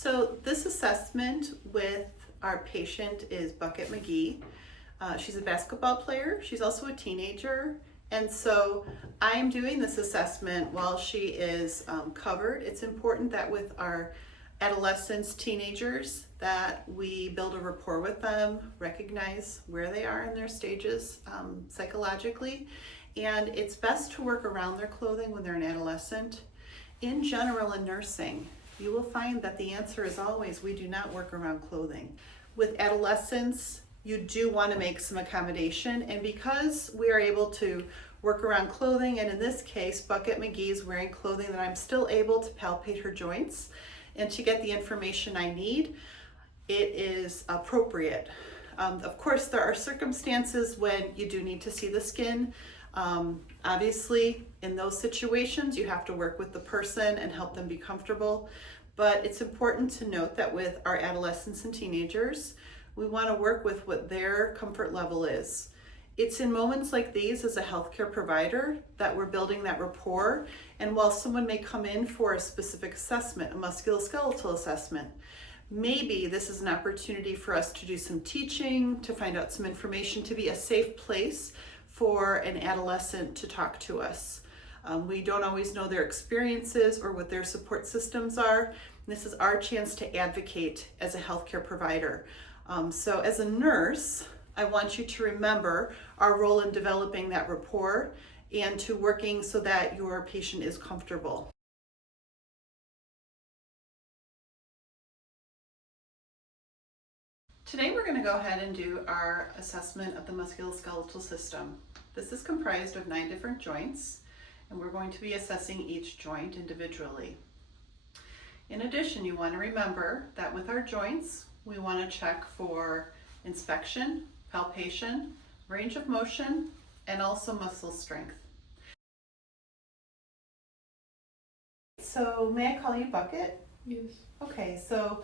So this assessment with our patient is Bucket McGee. She's a basketball player. She's also a teenager. And so I'm doing this assessment while she is covered. It's important that with our adolescents, teenagers, that we build a rapport with them, recognize where they are in their stages psychologically. And it's best to work around their clothing when they're an adolescent. In general, in nursing, you will find that the answer is always, we do not work around clothing. With adolescents, you do want to make some accommodation, and because we are able to work around clothing, and in this case, Bucket McGee is wearing clothing that I'm still able to palpate her joints and to get the information I need, it is appropriate. Of course, there are circumstances when you do need to see the skin. Obviously, in those situations, you have to work with the person and help them be comfortable. But it's important to note that with our adolescents and teenagers, we want to work with what their comfort level is. It's in moments like these as a healthcare provider that we're building that rapport. And while someone may come in for a specific assessment, a musculoskeletal assessment, maybe this is an opportunity for us to do some teaching, to find out some information, to be a safe place for an adolescent to talk to us. We don't always know their experiences or what their support systems are. This is our chance to advocate as a healthcare provider. So as a nurse, I want you to remember our role in developing that rapport and to working so that your patient is comfortable. Today we're going to go ahead and do our assessment of the musculoskeletal system. This is comprised of 9 different joints, and we're going to be assessing each joint individually. In addition, you want to remember that with our joints, we want to check for inspection, palpation, range of motion, and also muscle strength. So may I call you Bucket? Yes. Okay, so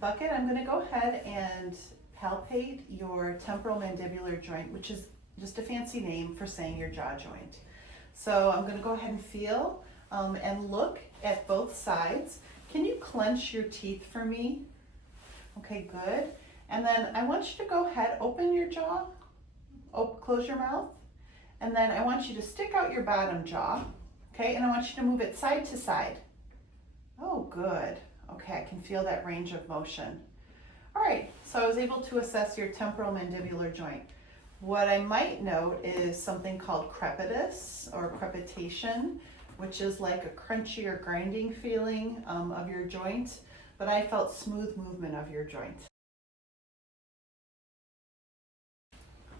Bucket, I'm going to go ahead and palpate your temporomandibular joint, which is just a fancy name for saying your jaw joint. So I'm going to go ahead and feel and look at both sides. Can you clench your teeth for me? Okay, good. And then I want you to go ahead, open your jaw, close your mouth, and then I want you to stick out your bottom jaw, okay? And I want you to move it side to side. Oh, good. Okay, I can feel that range of motion. All right, so I was able to assess your temporomandibular joint. What I might note is something called crepitus or crepitation, which is like a crunchy or grinding feeling of your joint, but I felt smooth movement of your joint.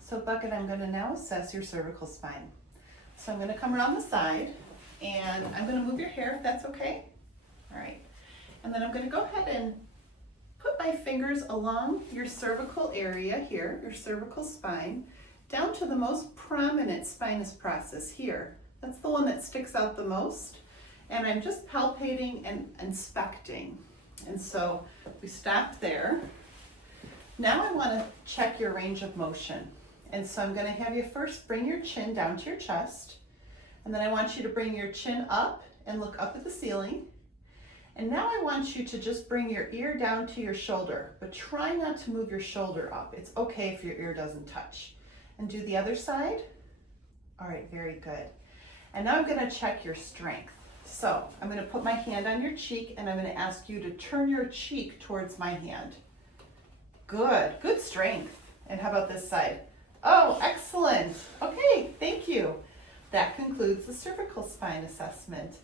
So Bucket, I'm going to now assess your cervical spine. So I'm going to come around the side and I'm going to move your hair if that's okay. All right. And then I'm going to go ahead and put my fingers along your cervical area here, your cervical spine, down to the most prominent spinous process here. That's the one that sticks out the most. And I'm just palpating and inspecting. And so we stopped there. Now I want to check your range of motion. And so I'm going to have you first bring your chin down to your chest. And then I want you to bring your chin up and look up at the ceiling. And now I want you to just bring your ear down to your shoulder, but try not to move your shoulder up. It's okay if your ear doesn't touch. And do the other side. All right, very good. And now I'm going to check your strength. So I'm going to put my hand on your cheek and I'm going to ask you to turn your cheek towards my hand. Good, good strength. And how about this side? Oh, excellent. Okay, thank you. That concludes the cervical spine assessment.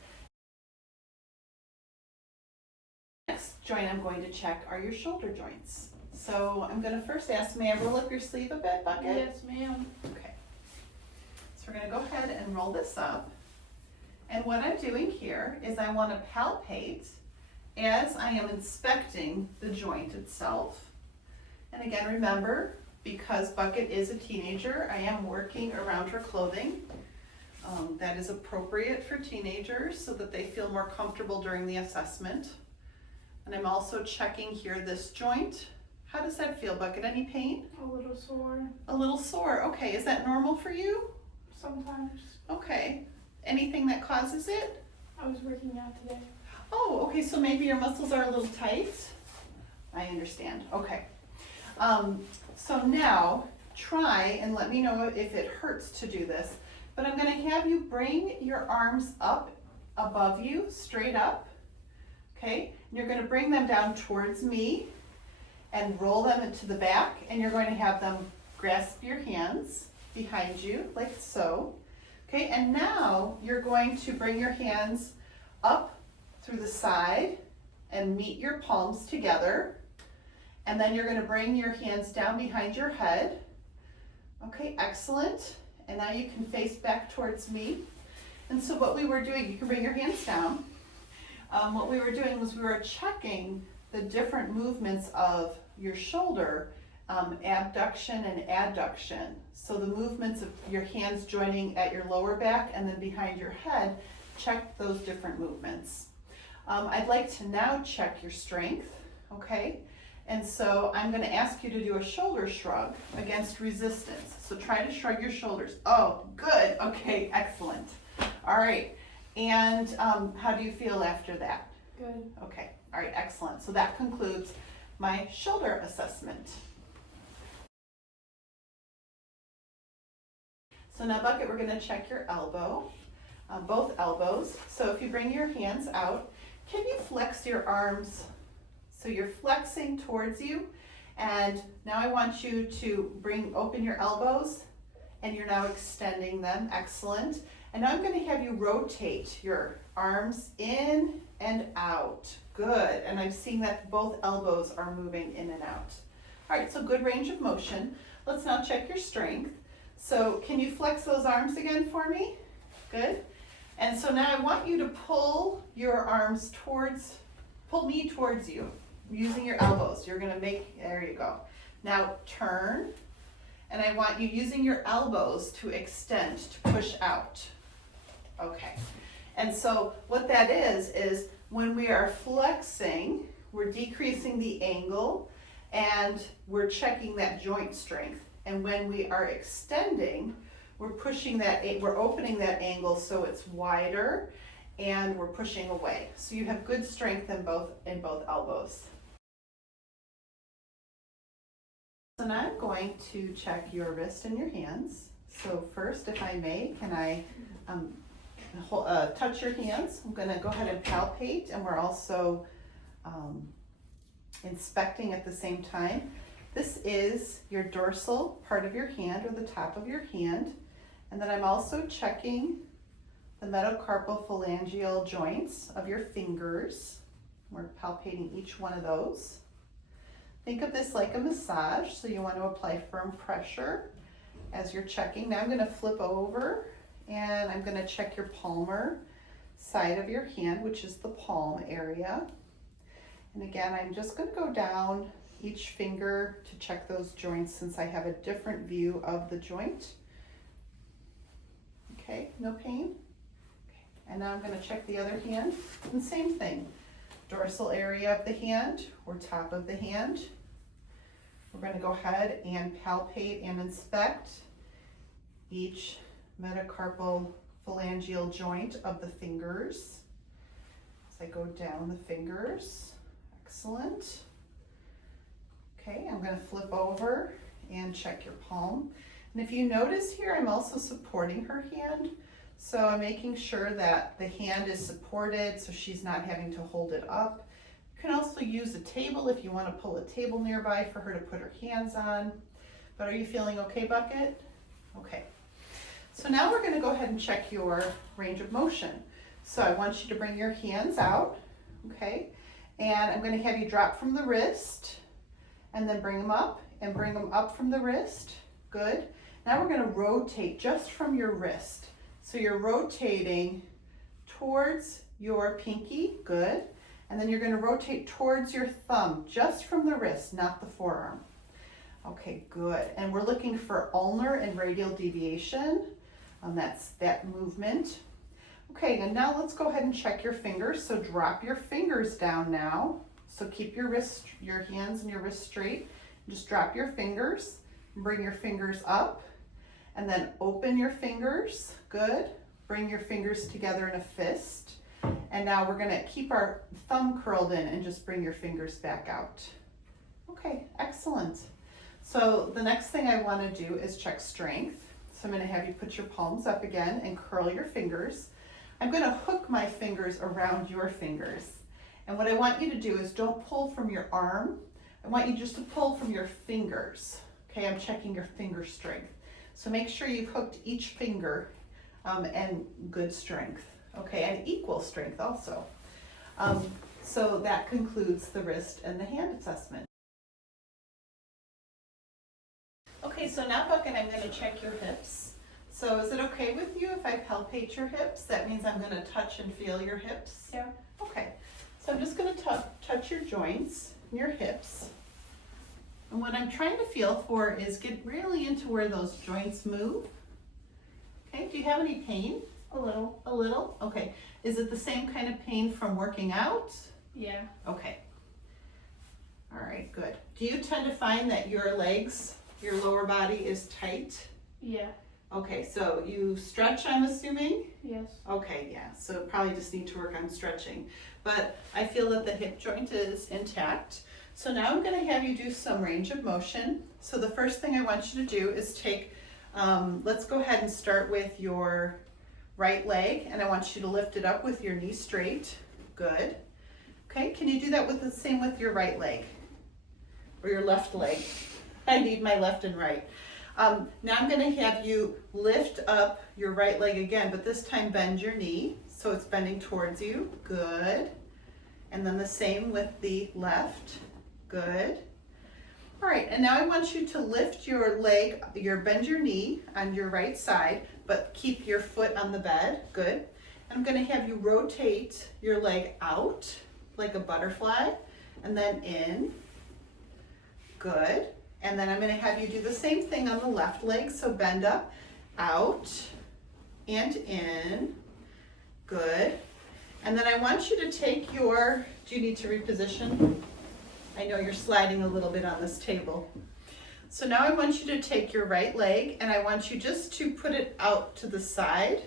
Next joint I'm going to check are your shoulder joints. So I'm going to first ask, may I roll up your sleeve a bit, Bucket? Yes, ma'am. Okay. So we're going to go ahead and roll this up. And what I'm doing here is I want to palpate as I am inspecting the joint itself. And again, remember, because Bucket is a teenager, I am working around her clothing. That is appropriate for teenagers so that they feel more comfortable during the assessment. And I'm also checking here this joint. How does that feel, Bucket? Any pain? A little sore. A little sore. Okay, is that normal for you? Sometimes. Okay. Anything that causes it? I was working out today. Oh, okay, so maybe your muscles are a little tight. I understand. Okay. So now try and let me know if it hurts to do this. But I'm going to have you bring your arms up above you, straight up. Okay? And you're going to bring them down towards me and roll them into the back, and you're going to have them grasp your hands behind you like so. Okay? And now you're going to bring your hands up through the side and meet your palms together. And then you're going to bring your hands down behind your head. Okay, excellent. And now you can face back towards me. And so what we were doing, you can bring your hands down. What we were doing was we were checking the different movements of your shoulder, abduction and adduction. So the movements of your hands joining at your lower back and then behind your head, check those different movements. I'd like to now check your strength, okay? And so I'm going to ask you to do a shoulder shrug against resistance. So try to shrug your shoulders. Oh, good. Okay, excellent. All right. And how do you feel after that? Good. Okay. All right, excellent. So that concludes my shoulder assessment. So now, Bucket, we're going to check your elbow, both elbows. So if you bring your hands out, can you flex your arms? So you're flexing towards you, and now I want you to open your elbows, and you're now extending them. Excellent. And now I'm going to have you rotate your arms in and out. Good. And I'm seeing that both elbows are moving in and out. All right, so good range of motion. Let's now check your strength. So can you flex those arms again for me? Good. And so now I want you to pull your arms pull me towards you using your elbows. You're going to there you go. Now turn, and I want you using your elbows to extend, to push out. Okay. And so what that is when we are flexing, we're decreasing the angle and we're checking that joint strength. And when we are extending, we're opening that angle so it's wider, and we're pushing away. So you have good strength in both elbows. So now I'm going to check your wrist and your hands. So first, if I may, can I touch your hands? I'm going to go ahead and palpate, and we're also inspecting at the same time. This is your dorsal part of your hand, or the top of your hand. And then I'm also checking the metacarpal phalangeal joints of your fingers. We're palpating each one of those. Think of this like a massage, so you want to apply firm pressure as you're checking. Now I'm going to flip over, and I'm going to check your palmar side of your hand, which is the palm area. And again, I'm just going to go down each finger to check those joints, since I have a different view of the joint. Okay, no pain? Okay. And now I'm going to check the other hand, and same thing. Dorsal area of the hand, or top of the hand. We're going to go ahead and palpate and inspect each metacarpal phalangeal joint of the fingers. As I go down the fingers. Excellent. Okay, I'm going to flip over and check your palm. And if you notice here, I'm also supporting her hand. So I'm making sure that the hand is supported so she's not having to hold it up. You can also use a table if you want to pull a table nearby for her to put her hands on. But are you feeling okay, Bucket? Okay. So now we're going to go ahead and check your range of motion. So I want you to bring your hands out, okay? And I'm going to have you drop from the wrist, and then bring them up, and bring them up from the wrist. Good. Now we're going to rotate just from your wrist. So you're rotating towards your pinky. Good. And then you're going to rotate towards your thumb, just from the wrist, not the forearm. Okay, good. And we're looking for ulnar and radial deviation. That's that movement. Okay, and now let's go ahead and check your fingers. So drop your fingers down now. So keep your hands and your wrist straight. Just drop your fingers, and bring your fingers up, and then open your fingers. Good. Bring your fingers together in a fist. And now we're gonna keep our thumb curled in and just bring your fingers back out. Okay, excellent. So the next thing I wanna do is check strength. So I'm gonna have you put your palms up again and curl your fingers. I'm gonna hook my fingers around your fingers. And what I want you to do is don't pull from your arm. I want you just to pull from your fingers. Okay, I'm checking your finger strength. So make sure you've hooked each finger and good strength. Okay, and equal strength also. So that concludes the wrist and the hand assessment. Okay, so now Bucket, I'm going to check your hips. So is it okay with you if I palpate your hips? That means I'm going to touch and feel your hips? Yeah. Okay, so I'm just going to touch your joints, your hips. And what I'm trying to feel for is get really into where those joints move. Okay, do you have any pain? A little. A little? Okay. Is it the same kind of pain from working out? Yeah. Okay. All right, good. Do you tend to find that your legs, your lower body is tight? Yeah. Okay, so you stretch, I'm assuming? Yes. Okay, yeah, so probably just need to work on stretching. But I feel that the hip joint is intact. So now I'm gonna have you do some range of motion. So the first thing I want you to do is take, let's go ahead and start with your right leg, and I want you to lift it up with your knee straight. Good. Okay, can you do that with the same with your right leg? Or your left leg? I need my left and right. Now I'm gonna have you lift up your right leg again, but this time bend your knee, so it's bending towards you. Good. And then the same with the left. Good. All right, and now I want you to lift your leg, bend your knee on your right side, but keep your foot on the bed. Good. I'm gonna have you rotate your leg out like a butterfly, and then in. Good. And then I'm gonna have you do the same thing on the left leg, so bend up, out, and in. Good. And then I want you to take your, do you need to reposition? I know you're sliding a little bit on this table. So now I want you to take your right leg and I want you just to put it out to the side,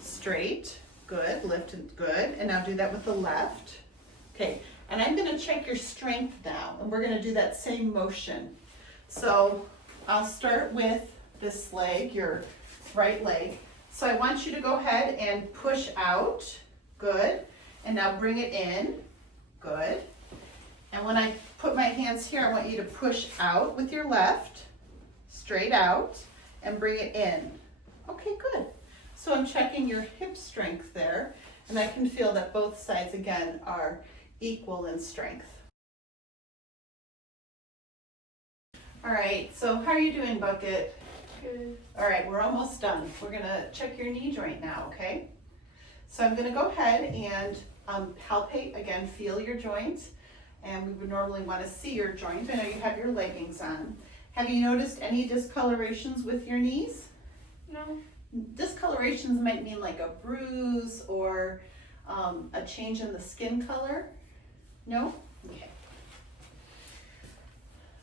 straight, good, lift it, good. And now do that with the left. Okay, and I'm gonna check your strength now and we're gonna do that same motion. So I'll start with this leg, your right leg. So I want you to go ahead and push out, good. And now bring it in, good. And when I put my hands here, I want you to push out with your left, straight out, and bring it in. Okay, good. So I'm checking your hip strength there, and I can feel that both sides, again, are equal in strength. All right, so how are you doing, Bucket? Good. All right, we're almost done. We're gonna check your knee joint now, okay? So I'm gonna go ahead and palpate, again, feel your joint. And we would normally want to see your joint. I know you have your leggings on. Have you noticed any discolorations with your knees? No. Discolorations might mean like a bruise or a change in the skin color. No? Okay.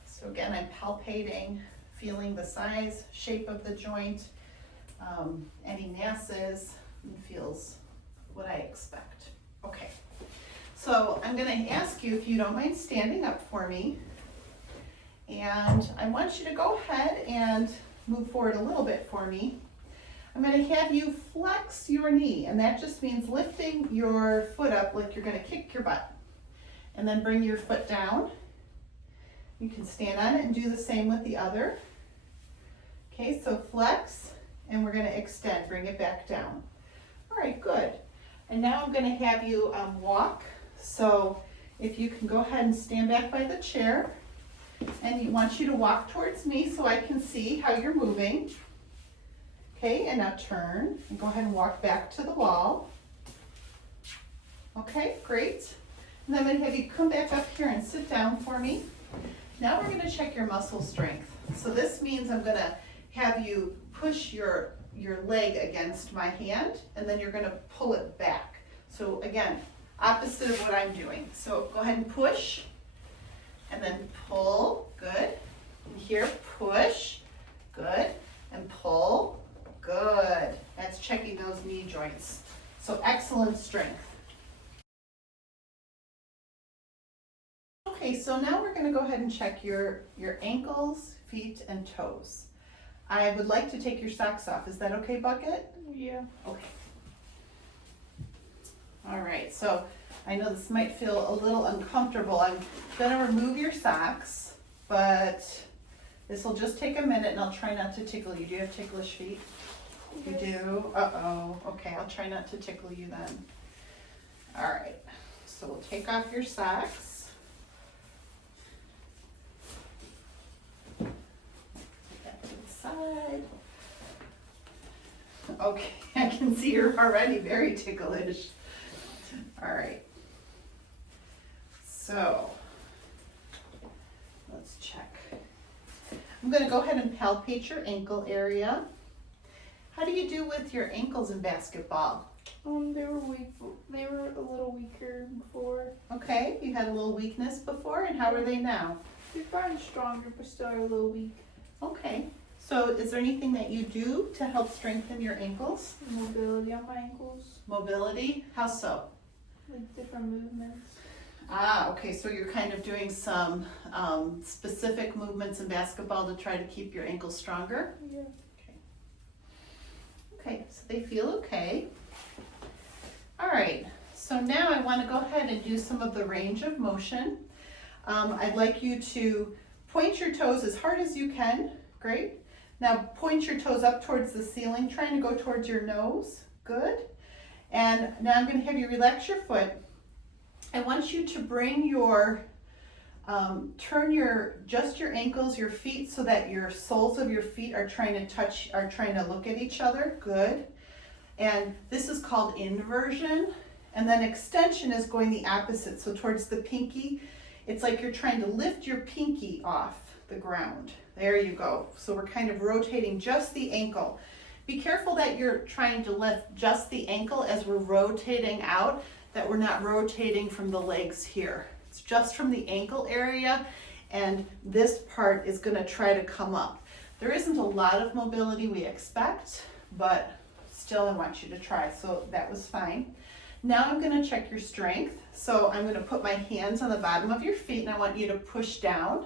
So again, I'm palpating, feeling the size, shape of the joint, any masses, and feels what I expect. Okay. So I'm going to ask you if you don't mind standing up for me, and I want you to go ahead and move forward a little bit for me. I'm going to have you flex your knee, and that just means lifting your foot up like you're going to kick your butt, and then bring your foot down. You can stand on it and do the same with the other. Okay, so flex, and we're going to extend, bring it back down. All right, good. And now I'm going to have you walk. So if you can go ahead and stand back by the chair, and I want you to walk towards me so I can see how you're moving. Okay, and now turn and go ahead and walk back to the wall. Okay, great. And then I'm going to have you come back up here and sit down for me. Now we're going to check your muscle strength. So this means I'm going to have you push your leg against my hand, and then you're going to pull it back. So again, opposite of what I'm doing. So go ahead and push, and then pull, good. And here, push, good. And pull, good. That's checking those knee joints. So excellent strength. Okay, so now we're gonna go ahead and check your ankles, feet, and toes. I would like to take your socks off. Is that okay, Bucket? Yeah. Okay. All right, so I know this might feel a little uncomfortable. I'm gonna remove your socks, but this will just take a minute and I'll try not to tickle you. Do you have ticklish feet? You do? Uh-oh. Okay, I'll try not to tickle you then. All right, so we'll take off your socks. Put that to the side. Okay, I can see you're already very ticklish. All right. So, let's check. I'm going to go ahead and palpate your ankle area. How do you do with your ankles in basketball? They were weak. They were a little weaker before. Okay, you had a little weakness before, and how are they now? They've gotten stronger, but still are a little weak. Okay, so is there anything that you do to help strengthen your ankles? Mobility on my ankles. Mobility? How so? Like different movements. Ah, okay, so you're kind of doing some specific movements in basketball to try to keep your ankles stronger? Yeah. Okay, so they feel okay. All right, so now I want to go ahead and do some of the range of motion. I'd like you to point your toes as hard as you can. Great. Now point your toes up towards the ceiling, trying to go towards your nose. Good. And now I'm going to have you relax your foot. I want you to bring your, turn just your ankles, your feet, so that your soles of your feet are trying to look at each other. Good. And this is called inversion. And then extension is going the opposite, so towards the pinky. It's like you're trying to lift your pinky off the ground. There you go. So we're kind of rotating just the ankle. Be careful that you're trying to lift just the ankle as we're rotating out, that we're not rotating from the legs here. It's just from the ankle area, and this part is going to try to come up. There isn't a lot of mobility we expect, but still I want you to try. So that was fine. Now I'm going to check your strength. So I'm going to put my hands on the bottom of your feet and I want you to push down.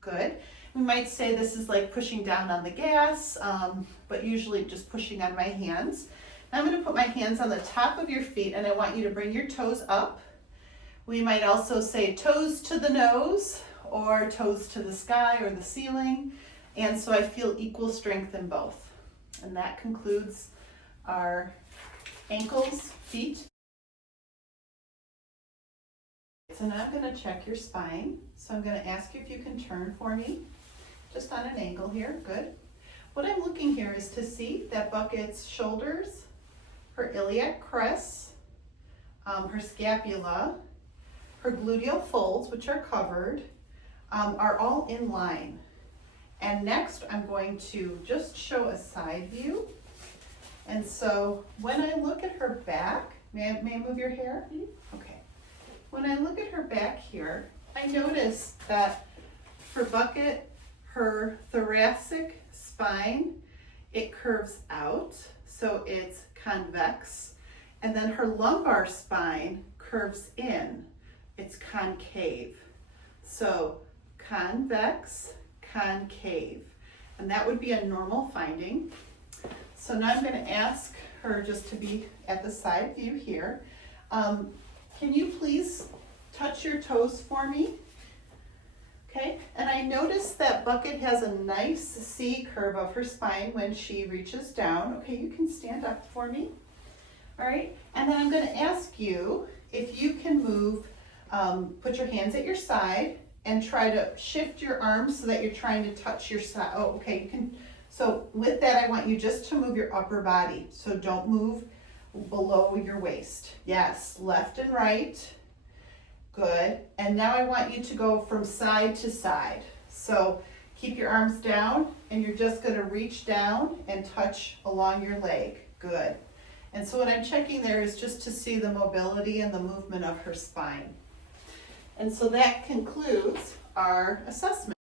Good. We might say this is like pushing down on the gas, but usually just pushing on my hands. Now I'm going to put my hands on the top of your feet and I want you to bring your toes up. We might also say toes to the nose or toes to the sky or the ceiling. And so I feel equal strength in both. And that concludes our ankles, feet. So now I'm going to check your spine. So I'm going to ask you if you can turn for me, just on an angle here. Good. What I'm looking here is to see that Bucket's shoulders, her iliac crest, her scapula, her gluteal folds, which are covered, are all in line. And next I'm going to just show a side view. And so when I look at her back, may I move your hair? Okay. When I look at her back here, I notice that for Bucket, her thoracic spine, it curves out, so it's convex. And then her lumbar spine curves in, it's concave. So convex, concave. And that would be a normal finding. So now I'm going to ask her just to be at the side view here. Can you please touch your toes for me? Okay, and I notice that Bucket has a nice C curve of her spine when she reaches down. Okay, you can stand up for me. All right, and then I'm going to ask you if you can move, put your hands at your side and try to shift your arms so that you're trying to touch your side. Oh, okay, you can. So with that, I want you just to move your upper body. So don't move below your waist. Yes, left and right. Good. And now I want you to go from side to side. So keep your arms down and you're just going to reach down and touch along your leg. Good. And so what I'm checking there is just to see the mobility and the movement of her spine. And so that concludes our assessment.